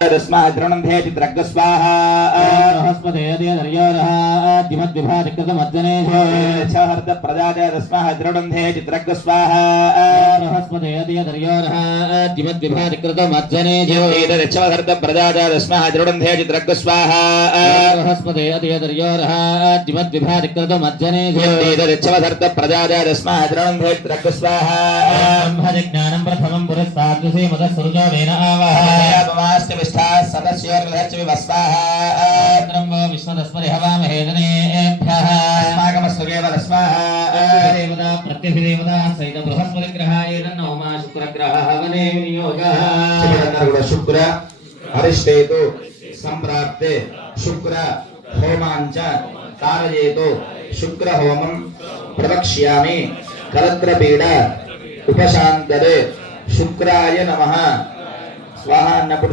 तस्मात् द्रोणन्धे चित्रग् स्वाहा बृहस्पते दर्योरः दिमद्विभातिकृतमर्जने छहर्त प्रजाते तस्मात् द्रोणन्धे चित्रग् स्वाहा बृहस्पते दर्योरः दिमद्विभातिकृतमर्जने छहर्त प्रजाते तस्मात् द्रोणन्धे चित्रग् स्वाहा बृहस्पते दर्योरः दिमद्विभातिकृतमर्जने छहर्त प्रजाते तस्मात् द्रोणन्धे चित्रग् स्वाहा ब्रह्मज्ञानं प्रथमं पुरस्ताद्विषे मदस्सृजो वेन आवह सदस्योर्लहच्च विवस्वाहा ब्रह्म विश्वदस्परि हवामहे जनेभ्यः अस्माकमस्तु केवल स्वाहा देवता प्रत्यभिदेवता सहित बृहस्पति ग्रहाय नवमा शुक्र ग्रहः वने विनियोगः शुक्र हरिष्ठेतु संप्राप्ते शुक्र होमांच कारयेतु शुक्र होमं प्रवक्ष्यामि कलत्रपीडा उपशान्तरे शुक्राय नमः स्वाहा अन्नपुर